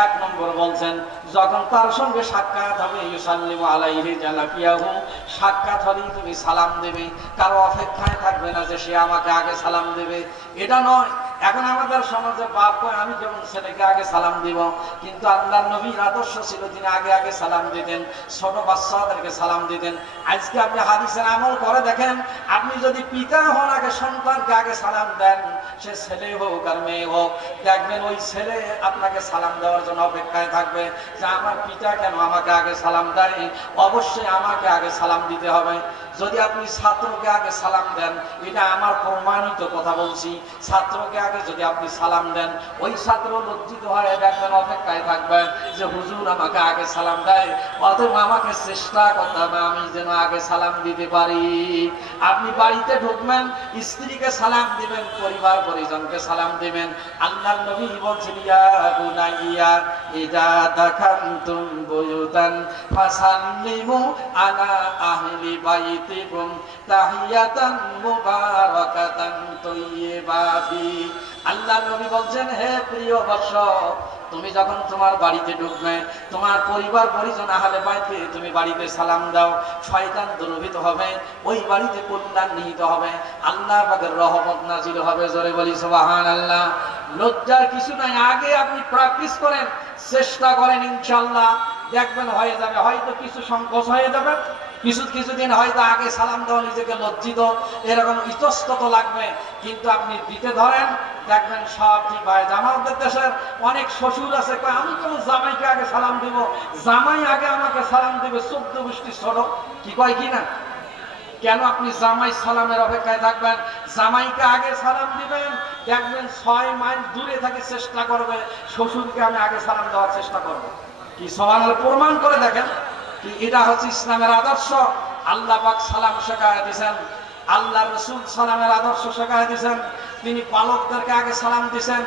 1 নম্বর বলছেন যখন তার সঙ্গে সাক্ষাৎ হবে ইউসাল্লিমু আলাইহি জালাকিয়াহু, সাক্ষাৎ হলেই তুমি সালাম দেবে। কারো অপেক্ষায় থাকবে না যে সে আমাকে আগে সালাম দেবে, এটা নয়। এখন আমাদের সমাজে বাপ কয় আমি যেমন ছেলেকে আগে সালাম দিব, কিন্তু আল্লাহর নবীর আদর্শ ছিল তিনি আগে আগে সালাম দিতেন, ছোট বাচ্চাদেরকে সালাম দিতেন। আজকে আপনি হাদিসের আমল করে দেখেন, আপনি যদি পিতা হন আগে সন্তানকে আগে সালাম দেন, সে ছেলে হোক আর মেয়ে হোক, দেখবেন ওই ছেলে আপনাকে সালাম দেওয়ার জন্য অপেক্ষায় থাকবে যে আমার পিতা কেন আমাকে আগে সালাম দেয়, অবশ্যই আমাকে আগে সালাম দিতে হবে। যদি আপনি ছাত্রকে আগে সালাম দেন, এটা আমার প্রমাণিত কথা বলছি, ছাত্রকে আগে যদি আপনি সালাম দেন, ওই ছাত্র লজ্জিত হয়ে দেখবেন অপেক্ষায় থাকবেন যে হুজুর আমাকে আগে সালাম দেয়, অতএব আমাকে চেষ্টা করতে হবে আমি যেন আগে সালাম দিতে পারি। আপনি বাড়িতে ঢুকবেন, স্ত্রীকে সালাম দিবেন, পরিবার পরিজনকে সালাম দিবেন। আল্লাহর নবী বলছেন ইয়া বুনাইয়া ইযা দাখালতুম বুয়ুতান ফাসাল্লিমু আলা আহলি বাইতিকুম তাহিয়াতান মুবারাকাতান তাইয়্যিবাতি। আল্লাহর নবী বলছেন হে প্রিয় বৎস, তুমি যখন তোমার বাড়িতে ঢুকবে, তোমার পরিবার পরিজন আহলে বাইতে তুমি বাড়িতে সালাম দাও, শয়তান দুর্বৃত্ত হবে, ওই বাড়িতে কল্যাণ নিহিত হবে, আল্লাহ পাকের রহমত নাজিল হবে। জোরে বলি সুবহানাল্লাহ। লজ্জার কিছু নাই, আগে আপনি প্র্যাকটিস করেন, চেষ্টা করেন, ইনশাআল্লাহ দেখবেন হয়ে যাবে। হয়তো কিছু সংকোচ হয়ে যাবে, কিছুদিন হয়তো আগে সালাম দেওয়া নিজেকে লজ্জিত এরকম ইতস্তত লাগবে, কিন্তু আপনি দিতে ধরেন, দেখবেন সব ঠিক হয়। আমাদের দেশের অনেক শ্বশুর আছে আমি কোন জামাইকে আগে সালাম দিব, জামাই আগে আমাকে সালাম দিবে, 14 গোষ্ঠী ছোট কি কয় কি না। কেন আপনি জামাই সালামের অপেক্ষায় থাকবেন? জামাইকে আগে সালাম দিবেন, দেখবেন 6 মাইল দূরে থেকে চেষ্টা করবে শ্বশুরকে আমি আগে সালাম দেওয়ার চেষ্টা করব। কি সুবহানাল্লাহ, প্রমাণ করে দেখেন কি এটা হচ্ছে ইসলামের আদর্শ। আল্লাহ পাক সালাম শেখায় দিয়েছেন, আল্লাহ রাসূল সালামের আদর্শ শেখায় দিয়েছেন। তিনি পালকদেরকে আগে সালাম দিয়েছেন,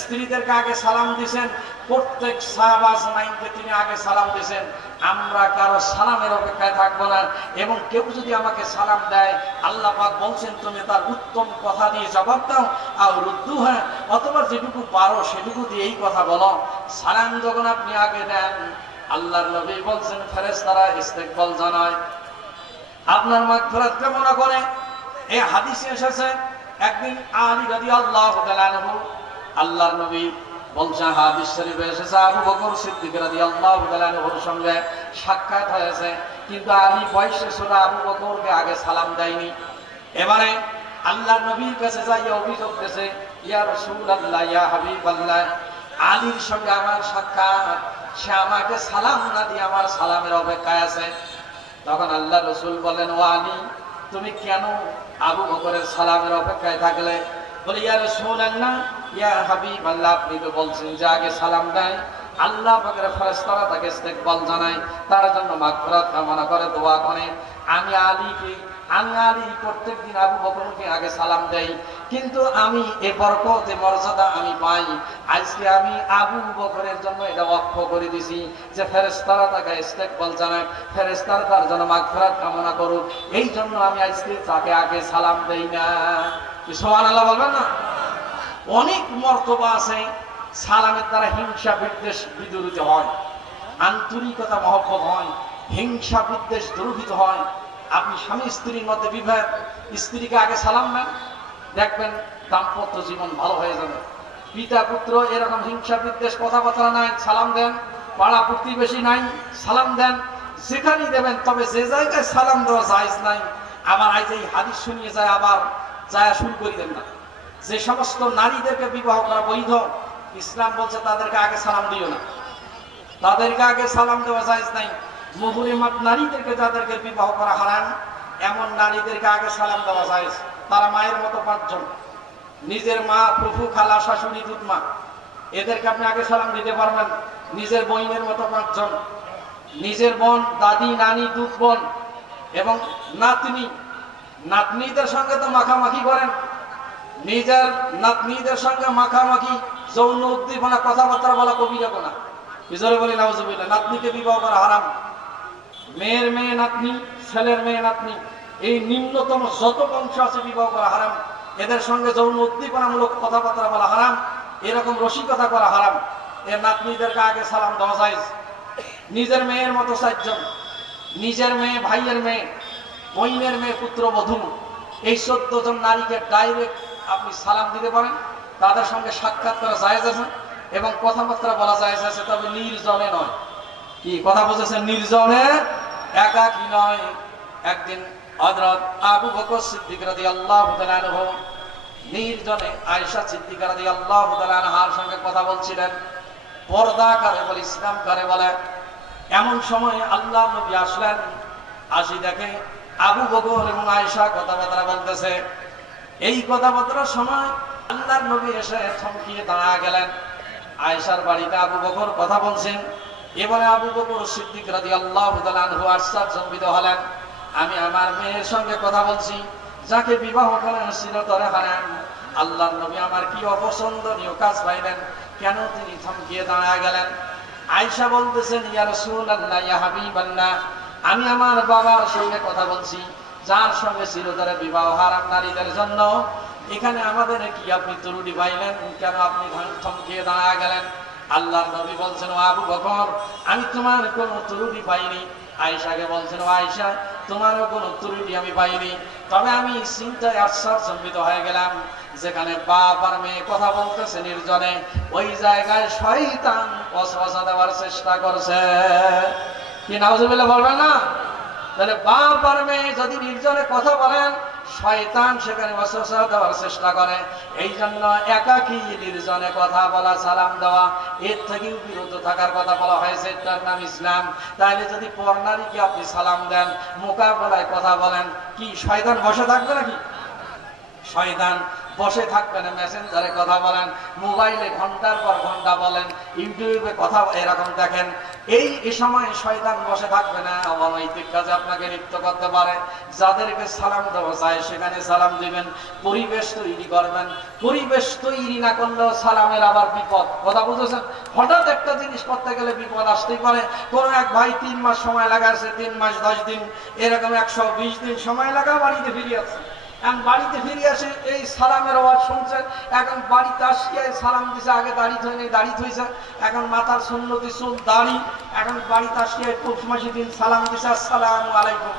স্ত্রীদেরকে আগে সালাম দিয়েছেন, প্রত্যেক সাহাবা আজমাইনকে তিনি আগে সালাম দিয়েছেন। আমরা কারো সালামের অপেক্ষায় থাকবো না, এবং কেউ যদি আমাকে সালাম দেয় আল্লাহ পাক বলছেন তুমি তার উত্তম কথা দিয়ে জবাব দাও, আর রুদ্দুহা, অথবা যেটুকু পারো সেটুকু দিয়েই কথা বলো। সালাম যখন আপনি আগে দেন, আল্লাহর নবী বলছেন ফেরেশতারা ইস্তেকবাল জানায়, আপনার মাগফিরাত কামনা করে। এই হাদিসে এসেছে একদিন আলী রাদিয়াল্লাহু তাআলা আনহু, আল্লাহর নবী বলছেন হাদিস শরীফে এসেছে আবু বকর সিদ্দিক রাদিয়াল্লাহু তাআলা আনহুর সঙ্গে সাক্ষাৎ হয়েছে, কিন্তু আলী বয়সে ছোট, আবু বকরকে আগে সালাম দেয়নি। এবারে আল্লাহর নবীর কাছে যাইয়া অভিযোগ দিয়েছে, ইয়া রাসূলুল্লাহ, ইয়া হাবিবাল্লাহ, আলীর সঙ্গে আমার সাক্ষাৎ, সে আমাকে সালাম না দিয়ে আমার সালামের অপেক্ষায় আছে। তখন আল্লাহ রাসূল বলেন, ও আলী, তুমি কেন আবু বকরের সালামের অপেক্ষায় থাকলে? বলে, ইয়া রাসূলুল্লাহ, ইয়া হাবিবাল্লাহ, আপনি তো বলছেন যে আগে সালাম দেয়, আল্লাহ পাকের ফেরেশতারা তাকে ইস্তেকবাল জানায়, তার জন্য মাগফিরাত কামনা করে, দোয়া করে। আমি আলী প্রত্যেকদিন আবু বকরকে আগে সালাম দেই, কিন্তু আমি এ বরকত এ মর্যাদা আমি পাই আজকে আমি আবু বকরের জন্য এটা ওয়াকফ করে দিছি যে ফেরেশতারা তাকে ইস্তেকবাল জানাক, ফেরেশতারা তার জন্য মাগফিরাত কামনা করুক, এই জন্য আমি আজকে তাকে আগে সালাম দেই না। সুবহানাল্লাহ বলবেন না? অনেক মর্তবা আছে সালামের দ্বারা হিংসা বিদ্বেষ বিদূরিত হয়, আন্তরিকতা মহব্বত হয়, হিংসা বিদ্বেষ দূরীভূত হয়। আপনি স্বামী স্ত্রীর মধ্যে বিভেদ, স্ত্রীকে আগে সালাম দেন, দেখবেন দাম্পত্য জীবন ভালো হয়ে যাবে। পিতা পুত্র এরকম হিংসা বিদ্বেষ কথাবার্তা নাই, সালাম দেন। পাড়া প্রতিবেশী নাই, সালাম দেন। যেখানেই দেবেন, তবে যে জায়গায় সালাম দেওয়া জায়েজ নাই, আবার আজ এই হাদিস শুনিয়ে যায় আবার যায় শুরু করে দেন না। যে সমস্ত নারীদেরকে বিবাহ করা বৈধ, ইসলাম বলছে তাদেরকে আগে সালাম দিও না, তাদেরকে আগে সালাম দেওয়া জায়েজ নাই। মুহরিমাত নারীদেরকে যাদেরকে বিবাহ করা হারাম, এমন নারীদেরকে আগে সালাম দেওয়া জায়েজ। তারা মায়ের মতো পাঁচজন, নিজের মা, ফুফু, খালা, শাশুড়ি, দুধমা, এদেরকে আপনি আগে সালাম দিতে পারবেন। নিজের বোনের মতো পাঁচজন, নিজের বোন, দাদি, নানি, দুধ বোন এবং নাতনি, নাতনিদের সঙ্গে তো মাখামাখি করেন, নিজের নাতনিদের সঙ্গে মাখামাখি, যৌন উদ্দীপনা, কথাবার্তা বলা কবিরা গোনা। বিজরে বলি নাউজুবিল্লাহ। নাতনিকে বিবাহ করা হারাম। মেয়ের মেয়ে নাতনি, ছেলের মেয়ে নাতনি, এই নিম্নতম যত বংশ আছে বিবাহ করা হারাম। এদের সঙ্গে যৌন উদ্দীপনামূলক কথাবার্তা বলা হারাম, এরকম রসিকতা করা হারাম। এর নাতনিদেরকে আগে সালাম দেওয়া জায়েজ। নিজের মেয়ের মতো চারজন, নিজের মেয়ে, ভাইয়ের মেয়ে, বোনের মেয়ে, পুত্রবধূ, এই 14 জন নারীকে ডাইরেক্ট আপনি সালাম দিতে পারেন। তাদের সঙ্গে সাক্ষাৎ করা জায়েজ আছে এবং কথাবার্তা বলা জায়েজ আছে, তবে নির্জনে নয়। কি কথা বুঝেছেন? নির্জনে, একাকী নয়। একদিন হযরত আবু বকর সিদ্দিক রাদিয়াল্লাহু তাআলা আনহু নির্জনে আয়েশা সিদ্দিকা রাদিয়াল্লাহু তাআলা আনহার সঙ্গে কথা বলছিলেন। পর্দা করে বলে, ইসলাম করে বলে। এমন সময় আল্লাহর নবী আসলেন। আসি দেখে আবু বকর এবং আয়েশা কথাবার্তা বলতেছে। এই কথাবার্তার সময় আল্লাহর নবী এসে থমকিয়ে দাঁড়া গেলেন। আয়েশার বাড়িতে আবু বকর কথা বলছেন। এবারে আবু বকর সিদ্দিক রাদিয়াল্লাহু তাআলা আনহু আশ্চর্যজনক হলেন। আমি আমার মেয়ের সঙ্গে কথা বলছি, যাকে বিবাহ করেন চিরতরে হারাম। আল্লাহর নবী আমার কি অপছন্দনীয় কাজ পাইলেন, কেন তিনি থমকিয়ে দাঁড়া গেলেন? আয়েশা বলতেছেন, ইয়া রাসূলুল্লাহ, ইয়া হাবিবাল্লাহ, আমি আমার বাবার সঙ্গে কথা বলছি, যার সঙ্গে চিরতরে বিবাহ হারাম নারীদের জন্য। এখানে আমাদের কি আপনি ত্রুটি পাইলেন, কেন আপনি থমকিয়ে দাঁড়া গেলেন? আল্লাহর নবী বলছেন, ও আবু বকর, আমি তোমার কোনো ত্রুটি পাইনি। আয়েশাকে বলছেন, ও আয়েশা, তোমারও কোনো ত্রুটি আমি পাইনি, তবে আমি চিন্তায় আশ্চর্যজনিত হয়ে গেলাম। যেখানে বাপ আর মেয়ে কথা বলতেছে নির্জনে, ওই জায়গায় শয়তান ওয়াসওয়াসা দেওয়ার চেষ্টা করছে। কি নাউজুবিল্লাহ বলবেন না? তাহলে বাপ আর মেয়ে যদি নির্জনে কথা বলেন, শয়তান সেখানে ওয়াসওয়াসা দেওয়ার চেষ্টা করে। এই জন্য একাকী নির্জনে কথা বলা, সালাম দেওয়া, এর থেকেও বিরত থাকার কথা বলা হয়েছে। তার নাম ইসলাম। তাহলে যদি পর নারীকে আপনি সালাম দেন, মোকাবেলায় কথা বলেন, কি শয়তান বসে থাকবে নাকি? শয়তান বসে থাকবে না। মেসেঞ্জারে কথা বলেন, মোবাইলে ঘন্টার পর ঘন্টা বলেন, ইউটিউবে কথা এরকম দেখেন, এই সময় শয়তান বসে থাকবে না, অনৈতিক কাজে আপনাকে লিপ্ত করতে পারে। যাদেরকে সালাম দেওয়া যায় সেখানে সালাম দিবেন, পরিবেশ তৈরি করবেন। পরিবেশ তৈরি না করলেও সালামের আবার বিপদ। কথা বুঝেছেন? হঠাৎ একটা জিনিস করতে গেলে বিপদ আসতেই পারে। কোনো এক ভাই 3 মাস সময় লাগাচ্ছে, 3 মাস 10 দিন, এরকম 120 দিন সময় লাগা বাড়িতে ফিরে আসছে। এখন বাড়িতে ফিরে আসে, এই সালামের আওয়াজ শুনছে। এখন বাড়িতে আসিয়া সালাম দিছে, আগে দাড়ি ধুয়ে নেই, দাড়ি ধুইছে, এখন মাথার সুন্নতি চুল দাড়ি। এখন বাড়িতে আসিয়া পৌষ মাসি দিন সালাম দিছে, আসসালামু আলাইকুম।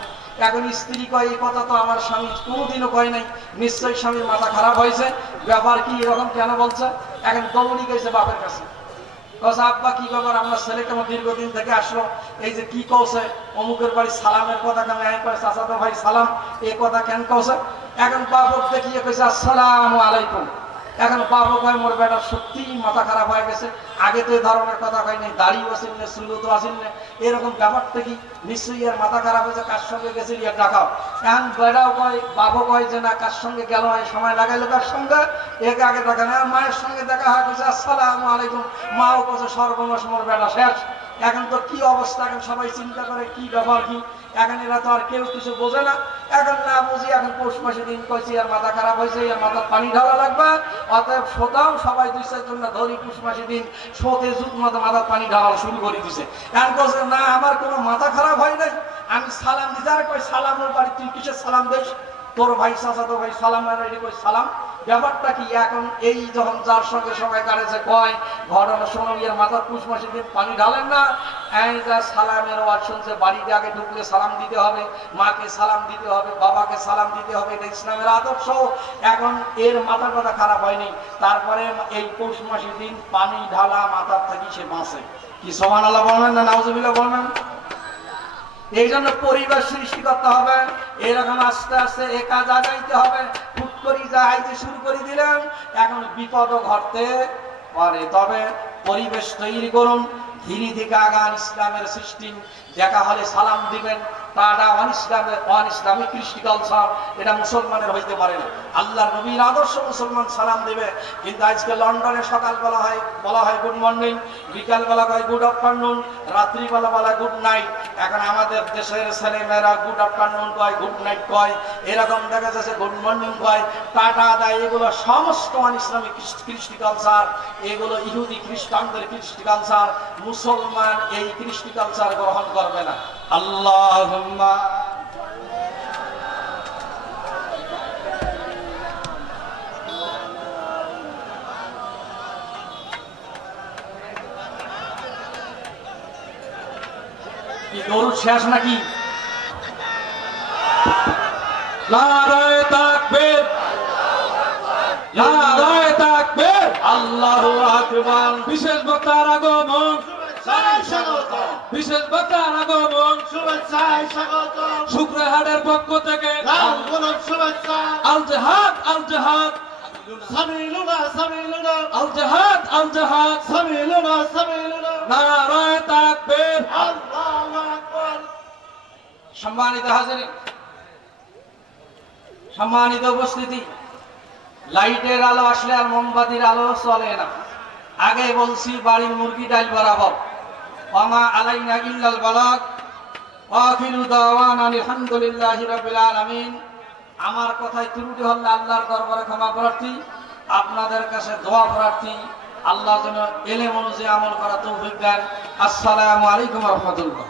এখন স্ত্রী কয়, এই কথা তো আমার স্বামী কোনোদিনও কয় নাই, নিশ্চয়ই স্বামীর মাথা খারাপ হয়েছে, ব্যাপার কি এরকম কেন বলছে? এখন দৌড়ি গেছে বাপের কাছে। কছে, আব্বা কি ব্যাপার, আমার ছেলে কেমন দীর্ঘদিন থেকে আসলো, এই যে কি কৌছে, অমুকের বাড়ি সালামের কথা কেন, চাচাতো ভাই সালাম, এই কথা কেন কৌছে? এখন বাপক দেখিয়ে কইছে, আসসালামু আলাইকুম। এখন বাবু কয়, মোর বেটার সত্যি মাথা খারাপ হয়ে গেছে, আগে তো এই ধরনের কথা কয় নাই, দাড়িও আসেন না, চুলও তো আসেন না, এরকম ব্যাপারটা কি? নিশ্চয়ই আর মাথা খারাপ হয়েছে, কার সঙ্গে গেছে ইয়া ডাকাও। এখন বেটাও কয়, বাবু কয় যে না, কার সঙ্গে গেল, সময় লাগাইলো কার সঙ্গে, একে আগে ডাকা না। মায়ের সঙ্গে দেখা হয়, কইছে আসসালামু আলাইকুম। মাও কছে, সর্বনাশ, মোর বেটা শেষ, এখন তো কি অবস্থা, এখন সবাই চিন্তা করে কি ব্যাপার কি, এখন এরা তো আর কেউ কিছু বোঝে না। এখন না বুঝি এখন পৌষ মাসে দিন কইছি আর মাথা খারাপ হয়েছে, আর মাথা পানি ঢালা লাগবে, অতএব শোতাও সবাই 2-4 জন না ধরি পৌষ মাসে দিন শোতে জুত মাথা পানি ঢালা শুরু করে দিছে। এখন বলছে না আমার কোনো মাথা খারাপ হয় নাই, আমি সালাম দিতে, আর কই সালামের বাড়ি তুই কিসের সালাম দিস, তোর ভাই চাচাতো ভাই সালাম আর কই সালাম, ব্যাপারটা কি? এখন এই যখন যার সঙ্গে সবাই কাটেছে কয় ঘটনা শোনো ইয়ের মাথার পৌষ মাসের দিন পানি ঢালেন না, এই যা সালামের ওয়াজ শুনছে, বাড়িতে আগে ঢুকলে সালাম দিতে হবে, মাকে সালাম দিতে হবে, বাবাকে সালাম দিতে হবে, এটা ইসলামের আদর্শ। এখন এর মাথা কথা খারাপ হয়নি, তারপরে এই পৌষ মাসের দিন পানি ঢালা মাথার থেকে সে বাঁচে। কি সুবহানাল্লাহ বলবেন না নাউজুবিল্লাহ বলবেন? এই জন্য পরিবেশ সৃষ্টি করতে হবে, এরকম আস্তে আস্তে এ কাজ আগাইতে হবে। হুট করে যাইতে শুরু করে দিলেন, এখন বিপদও ঘটতে পারে। তবে পরিবেশ তৈরি করুন, ধীরে ধীরে আগান। ইসলামের সৃষ্টি দেখা হলে সালাম দিবেন, তাটা অনিসলামিক কৃষ্টি কালচার, এটা মুসলমানের হইতে পারে না। আল্লাহ নবীর আদর্শ মুসলমান সালাম দিবে। কিন্তু আজকে লন্ডনে সকালবেলা বলা হয় গুড মর্নিং, বিকালবেলা কয় গুড আফটারনুন, রাত্রিবেলা বলা গুড নাইট। এখন আমাদের দেশের ছেলেমেয়েরা গুড আফটারনুন কয়, গুড নাইট কয়, এরকম দেখা যাচ্ছে গুড মর্নিং কয়, টাটা দেয়। এগুলো সমস্ত অনিসলামিক কৃষ্টি কালচার, এগুলো ইহুদি খ্রিস্টানদের কৃষ্টি কালচার। মুসলমান এই কৃষ্টি কালচার গ্রহণ করবে না। আল্লাহুম্মা কি দরুদ শেষ নাকি? নারায়ে তাকবীর, নারায়ে তাকবীর, আল্লাহু আকবার। বিশেষ বক্তার আগমন, বিশেষ বক্তার আগমন, শুভেচ্ছায় স্বাগত। শুক্রহাটের পক্ষ থেকে শুভেচ্ছা। আল জিহাদ, আল জিহাদ, সামিলুনা সামিলুনা, আল জিহাদ, আল জিহাদ, সামিলুনা সামিলুনা, নারায়ে তাকবীর, আল্লাহু আকবার। সম্মানিত হাজিরিন, সম্মানিত উপস্থিতি, লাইটের আলো আসলে আর মোমবাতির আলো চলে না। আগে বলছি বাড়ির মুরগি ডাল বরাবর। ওমা আলাইনা ইল্লাল বালাগ, আখিরু দাওয়ানা আলহামদুলিল্লাহি রাব্বিল আলামিন। আমার কথায় ত্রুটি হলে আল্লাহর দরবারে ক্ষমা প্রার্থী, আপনাদের কাছে দোয়া প্রার্থী। আল্লাহ যেন এলেম অনুযায়ী আমল করা তৌফিক দেন। আসসালামু আলাইকুম ওয়া রাহমাতুল্লাহ।